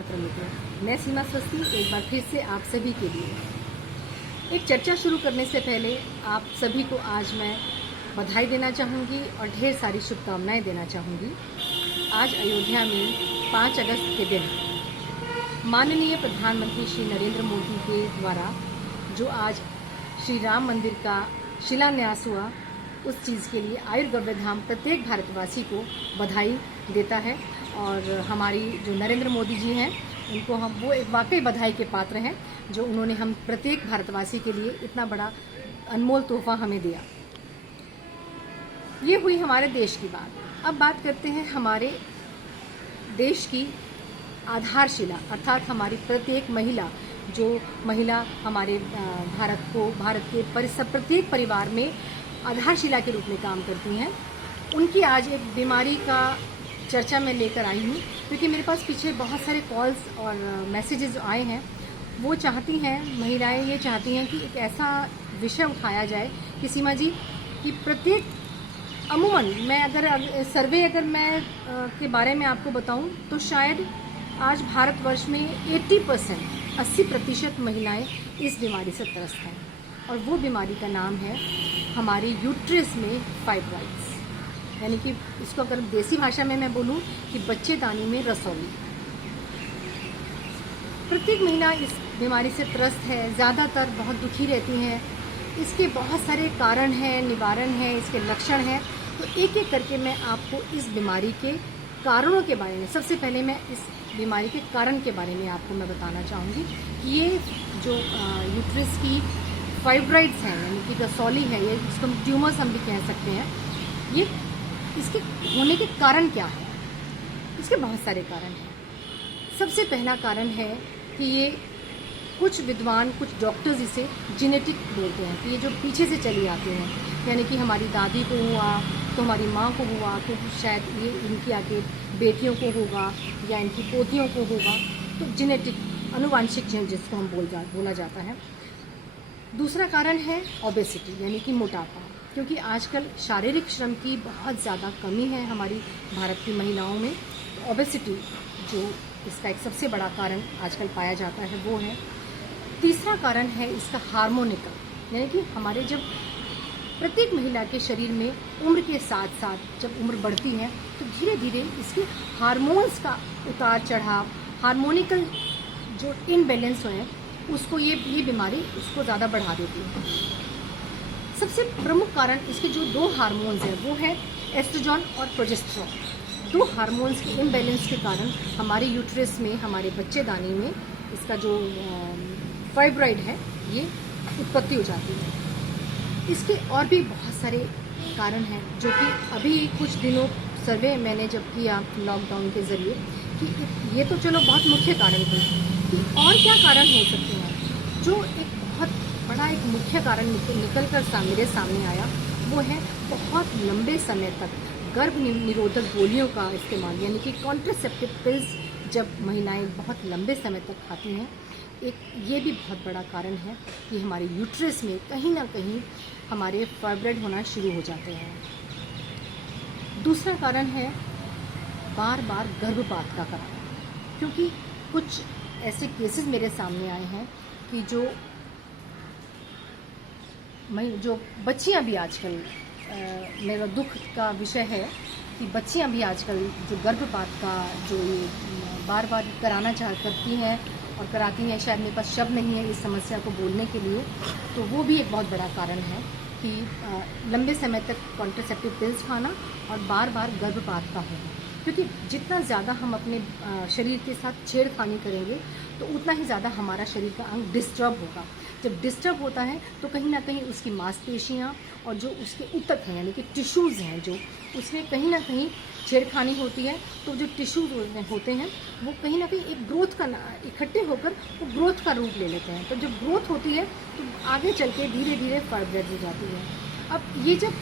मातरम मित्रों, मैं सीमा स्वस्ति एक बार फिर से आप सभी के लिए एक चर्चा शुरू करने से पहले आप सभी को आज मैं बधाई देना चाहूँगी और ढेर सारी शुभकामनाएं देना चाहूँगी। आज अयोध्या में 5 अगस्त के दिन माननीय प्रधानमंत्री श्री नरेंद्र मोदी के द्वारा जो आज श्री राम मंदिर का शिलान्यास हुआ, उस चीज़ के लिए आयुर्गव्य धाम प्रत्येक भारतवासी को बधाई देता है। और हमारी जो नरेंद्र मोदी जी हैं, उनको हम वो एक वाकई बधाई के पात्र हैं जो उन्होंने हम प्रत्येक भारतवासी के लिए इतना बड़ा अनमोल तोहफा हमें दिया। ये हुई हमारे देश की बात। अब बात करते हैं हमारे देश की आधारशिला, अर्थात हमारी प्रत्येक महिला, जो महिला हमारे भारत के प्रत्येक परिवार में आधारशिला के रूप में काम करती हैं। उनकी आज एक बीमारी का चर्चा में लेकर आई हूँ, क्योंकि मेरे पास पीछे बहुत सारे कॉल्स और मैसेजेस आए हैं। वो चाहती हैं, महिलाएं ये चाहती हैं कि एक ऐसा विषय उठाया जाए कि सीमा जी कि प्रत्येक अमूमन मैं अगर मैं के बारे में आपको बताऊं तो शायद आज भारतवर्ष में 80% महिलाएं इस बीमारी से त्रस्त हैं। और वो बीमारी का नाम है हमारे यूट्रस में फाइब्रॉइड्स, यानी कि इसको अगर देसी भाषा में मैं बोलूं कि बच्चेदानी में रसौली। प्रत्येक महिला इस बीमारी से त्रस्त है, ज़्यादातर बहुत दुखी रहती हैं। इसके बहुत सारे कारण हैं, निवारण है, इसके लक्षण हैं। तो एक एक करके मैं आपको इस बीमारी के कारणों के बारे में, सबसे पहले मैं इस बीमारी के कारण के बारे में आपको मैं बताना चाहूँगी कि ये जो यूट्रस की फाइब्रॉइड्स हैं, यानी कि रसौली है, ये इसको ट्यूमर्स हम भी कह सकते हैं, ये इसके होने के कारण क्या है। इसके बहुत सारे कारण हैं। सबसे पहला कारण है कि ये कुछ विद्वान, कुछ डॉक्टर्स इसे जेनेटिक बोलते हैं कि ये जो पीछे से चली आती हैं, यानी कि हमारी दादी को हुआ तो हमारी माँ को हुआ तो शायद ये इनकी आगे बेटियों को होगा या इनकी पोतियों को होगा। तो जेनेटिक, अनुवांशिक चेंज जिसको हम बोला जाता है। दूसरा कारण है ओबेसिटी, यानी कि मोटापा, क्योंकि आजकल शारीरिक श्रम की बहुत ज़्यादा कमी है हमारी भारत की महिलाओं में। तो ओबेसिटी जो इसका एक सबसे बड़ा कारण आजकल पाया जाता है वो है। तीसरा कारण है इसका हार्मोनिकल, यानी कि हमारे जब प्रत्येक महिला के शरीर में उम्र के साथ साथ जब उम्र बढ़ती है तो धीरे धीरे इसके हार्मोन्स का उतार चढ़ाव, हार्मोनिकल जो इनबैलेंस है उसको ये बीमारी उसको ज़्यादा बढ़ा देती है। सबसे प्रमुख कारण इसके जो 2 हार्मोन्स हैं वो है एस्ट्रोजन और प्रोजेस्टेरॉन। 2 हार्मोन्स के इम्बैलेंस के कारण हमारे यूट्रस में, हमारे बच्चेदानी में इसका जो फाइब्रॉइड है ये उत्पत्ति हो जाती है। इसके और भी बहुत सारे कारण हैं जो कि अभी कुछ दिनों सर्वे मैंने जब किया लॉकडाउन के ज़रिए कि ये तो चलो बहुत मुख्य कारण थे कि और क्या कारण हो सकते हैं। जो एक बहुत बड़ा एक मुख्य कारण निकल कर मेरे सामने आया वो है बहुत लंबे समय तक गर्भ निरोधक गोलियों का इस्तेमाल, यानी कि कॉन्ट्रासेप्टिव पिल्स जब महिलाएं बहुत लंबे समय तक खाती हैं। एक ये भी बहुत बड़ा कारण है कि हमारे यूट्रस में कहीं ना कहीं हमारे फाइब्रॉइड होना शुरू हो जाते हैं। दूसरा कारण है बार बार गर्भपात का कारण, क्योंकि कुछ ऐसे केसेस मेरे सामने आए हैं कि जो बच्चियां भी आजकल, मेरा दुख का विषय है कि बच्चियां भी आजकल जो गर्भपात का जो ये बार बार कराना करती हैं और कराती हैं, शायद मेरे पास शब्द नहीं है इस समस्या को बोलने के लिए, तो वो भी एक बहुत बड़ा कारण है कि लंबे समय तक कॉन्ट्रासेप्टिव पिल्स खाना और बार बार गर्भपात का होना। क्योंकि जितना ज़्यादा हम अपने शरीर के साथ छेड़खानी करेंगे तो उतना ही ज़्यादा हमारा शरीर का अंग डिस्टर्ब होगा। जब डिस्टर्ब होता है तो कहीं ना कहीं उसकी मांसपेशियाँ और जो उसके ऊतक हैं, यानी कि टिश्यूज़ हैं, जो उसमें कहीं ना कहीं छेड़खानी होती है। तो जो टिश्यूज़ होते हैं वो कहीं ना कहीं एक ग्रोथ का इकट्ठे होकर वो ग्रोथ का रूप ले लेते हैं। तो जब ग्रोथ होती है तो आगे चल के धीरे धीरे फाइब्रॉइड हो जाती है। अब ये जब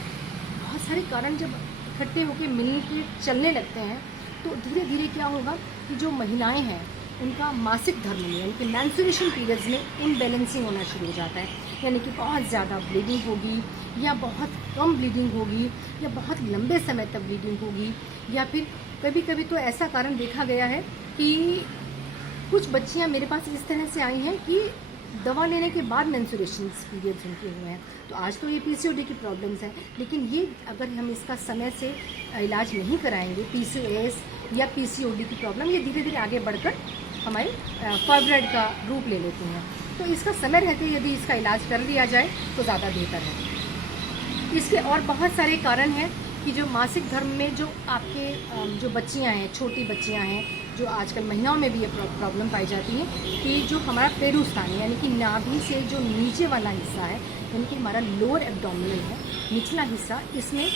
बहुत सारे कारण जब इकट्ठे होकर मिलने के चलने लगते हैं तो धीरे धीरे क्या होगा कि जो महिलाएं हैं उनका मासिक धर्म में, यानी कि मेंस्ट्रुएशन पीरियड्स में इनबैलेंसिंग होना शुरू हो जाता है। यानी कि बहुत ज़्यादा ब्लीडिंग होगी या बहुत कम ब्लीडिंग होगी या बहुत लंबे समय तक ब्लीडिंग होगी, या फिर कभी कभी तो ऐसा कारण देखा गया है कि कुछ बच्चियां मेरे पास इस तरह से आई हैं कि दवा लेने के बाद मेंस्ट्रुएशन पीरियड्स उनके हुए हैं। तो आज तो ये पीसीओडी की प्रॉब्लम्स हैं, लेकिन ये अगर हम इसका समय से इलाज नहीं कराएंगे, पीसीओएस या पीसीओडी की प्रॉब्लम ये धीरे धीरे आगे बढ़कर हमारे फाइब्रॉइड का रूप ले लेती हैं। तो इसका समय रहते यदि इसका इलाज कर लिया जाए तो ज़्यादा बेहतर है। इसके और बहुत सारे कारण हैं कि जो मासिक धर्म में जो आपके जो बच्चियां हैं, छोटी बच्चियां हैं, जो आजकल महिलाओं में भी ये प्रॉब्लम पाई जाती है कि जो हमारा पेरुस्थान यानी कि नाभि से जो नीचे वाला हिस्सा है, यानी कि हमारा लोअर एब्डोमिनल है, निचला हिस्सा, इसमें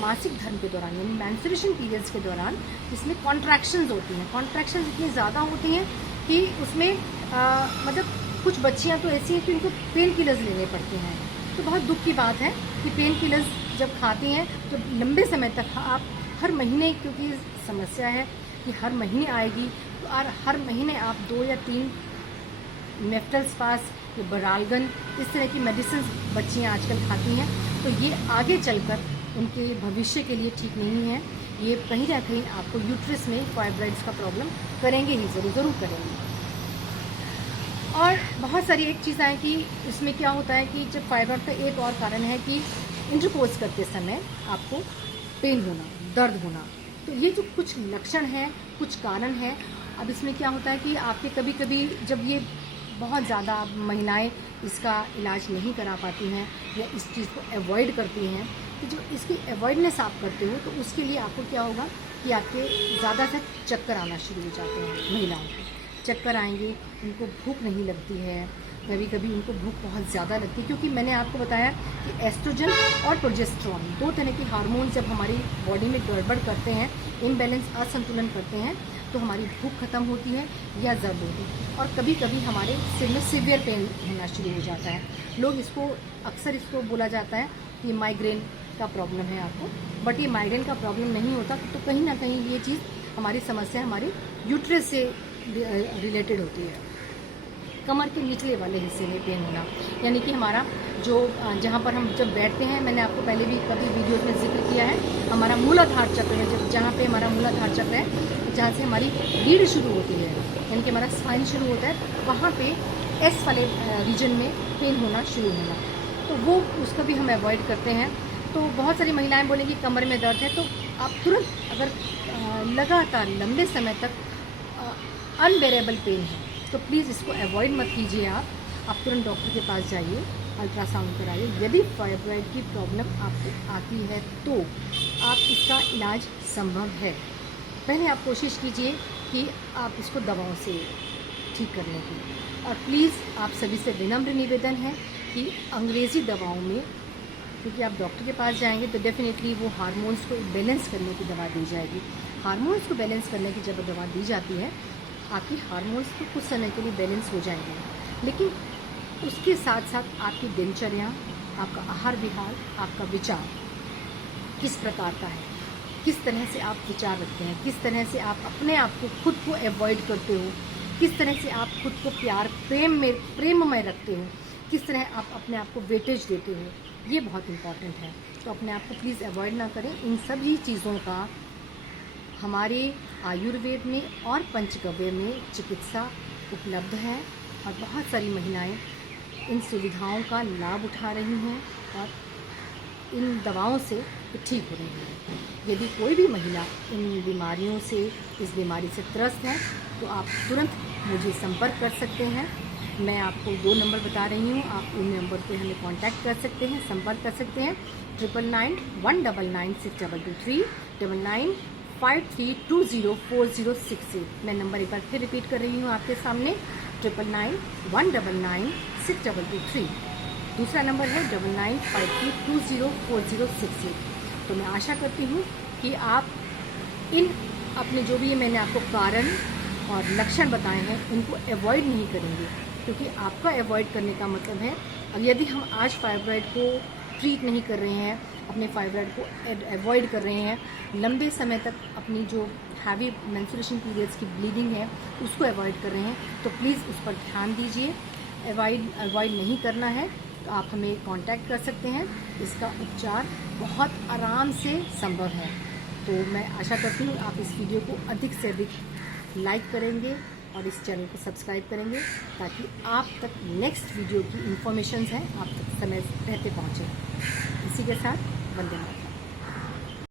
मासिक धर्म के दौरान यानी मेंस्ट्रुएशन पीरियड्स के दौरान इसमें कॉन्ट्रैक्शंस होती हैं। कॉन्ट्रैक्शंस इतनी ज़्यादा होती हैं कि उसमें मतलब कुछ बच्चियां तो ऐसी हैं कि उनको पेन किलर्स लेने पड़ते हैं। तो बहुत दुख की बात है कि पेन किलर्स जब खाती हैं तो लंबे समय तक आप हर महीने, क्योंकि समस्या है कि हर महीने आएगी, तो हर महीने आप 2 या 3 मेफ्टल्स्पास या बरालगन इस तरह की मेडिसिन बच्चियां आजकल खाती हैं। तो ये आगे चलकर उनके भविष्य के लिए ठीक नहीं है। ये कहीं ना कहीं आपको यूट्रस में फाइब्रॉइड्स का प्रॉब्लम करेंगे ही, ज़रूर करेंगे। और बहुत सारी एक चीज़ है कि इसमें क्या होता है कि जब फाइब्रॉइड का एक और कारण है कि इंटरकोर्स करते समय आपको पेन होना, दर्द होना। तो ये जो कुछ लक्षण हैं, कुछ कारण हैं। अब इसमें क्या होता है कि आपके कभी कभी जब ये बहुत ज़्यादा महिलाएं इसका इलाज नहीं करा पाती हैं या इस चीज़ को अवॉइड करती हैं, तो जो इसकी अवॉइडनेस आप करते हो तो उसके लिए आपको क्या होगा कि आपके ज़्यादातर चक्कर आना शुरू हो जाते हैं। महिलाओं को चक्कर आएंगे, उनको भूख नहीं लगती है, कभी कभी उनको भूख बहुत ज़्यादा लगती है, क्योंकि मैंने आपको बताया कि एस्ट्रोजन और प्रोजेस्टेरॉन 2 तरह के हार्मोन जब हमारी बॉडी में गड़बड़ करते हैं, इम्बैलेंस, असंतुलन करते हैं, तो हमारी भूख खत्म होती है या दर्द होती है। और कभी कभी हमारे सिर में सीवियर पेन होना शुरू हो जाता है। लोग इसको अक्सर इसको बोला जाता है कि माइग्रेन का प्रॉब्लम है आपको, बट ये माइग्रेन का प्रॉब्लम नहीं होता। तो कहीं ना कहीं ये चीज़ हमारी समस्या हमारे यूट्रस से रिलेटेड होती है। कमर के निचले वाले हिस्से में पेन होना, यानी कि हमारा जो जहाँ पर हम जब बैठते हैं, मैंने आपको पहले भी कभी वीडियोस में जिक्र किया है, हमारा मूलाधार चक्र है, जब जहाँ पे हमारा मूलाधार चक्र है, जहाँ से हमारी रीढ़ शुरू होती है, यानी कि हमारा स्पाइन शुरू होता है, वहाँ पे एस वाले रीजन में पेन होना शुरू होना, तो वो उसका भी हम अवॉइड करते हैं। तो बहुत सारी महिलाएं बोलेंगी कमर में दर्द है, तो आप तुरंत अगर लगातार लंबे समय तक अनबेरेबल पेन है तो प्लीज़ इसको अवॉइड मत कीजिए। आप तुरंत डॉक्टर के पास जाइए, अल्ट्रासाउंड कराइए। यदि फाइब्रॉइड की प्रॉब्लम आपको आती है तो आप इसका इलाज संभव है। पहले आप कोशिश कीजिए कि आप इसको दवाओं से ठीक करने की। और प्लीज़ आप सभी से विनम्र निवेदन है कि अंग्रेज़ी दवाओं में, क्योंकि आप डॉक्टर के पास जाएंगे तो डेफिनेटली वो हार्मोन्स को बैलेंस करने की दवा दी जाएगी। हार्मोन्स को बैलेंस करने की जब दवा दी जाती है, आपकी हार्मोन्स तो कुछ समय के लिए बैलेंस हो जाएंगे, लेकिन उसके साथ साथ आपकी दिनचर्या, आपका आहार विहार, आपका विचार किस प्रकार का है, किस तरह से आप विचार रखते हैं, किस तरह से आप अपने आप को खुद को अवॉइड करते हो, किस तरह से आप खुद को प्रेममय रखते हो, किस तरह आप अपने आप को वेटेज देते हो, ये बहुत इम्पॉर्टेंट है। तो अपने आप को प्लीज़ अवॉइड ना करें। इन सभी चीज़ों का हमारे आयुर्वेद में और पंचगव्य में चिकित्सा उपलब्ध है और बहुत सारी महिलाएं इन सुविधाओं का लाभ उठा रही हैं और इन दवाओं से ठीक हो रही हैं। यदि कोई भी महिला इन बीमारियों से, इस बीमारी से त्रस्त है, तो आप तुरंत मुझे संपर्क कर सकते हैं। मैं आपको 2 नंबर बता रही हूँ, आप उन नंबर पे हमें कांटेक्ट कर सकते हैं, संपर्क कर सकते हैं। 9991996223 9953204068। मैं नंबर एक बार फिर रिपीट कर रही हूँ आपके सामने, 9991996223। दूसरा नंबर है 9953204068। तो मैं आशा करती हूँ कि आप इन अपने जो भी मैंने आपको कारण और लक्षण बताए हैं, इनको अवॉइड नहीं करेंगे, क्योंकि आपका अवॉइड करने का मतलब है, अब यदि हम आज फाइब्रॉइड को ट्रीट नहीं कर रहे हैं, अपने फाइब्रॉइड को अवॉइड कर रहे हैं, लंबे समय तक अपनी जो हैवी मेंस्ट्रुएशन पीरियड्स की ब्लीडिंग है उसको अवॉइड कर रहे हैं, तो प्लीज़ उस पर ध्यान दीजिए। अवॉइड नहीं करना है तो आप हमें कांटेक्ट कर सकते हैं। इसका उपचार बहुत आराम से संभव है। तो मैं आशा करती हूँ आप इस वीडियो को अधिक से अधिक लाइक करेंगे, और इस चैनल को सब्सक्राइब करेंगे ताकि आप तक नेक्स्ट वीडियो की इन्फॉर्मेशन है आप तक समय रहते पहुँचे। इसी के साथ वंदे मातरम।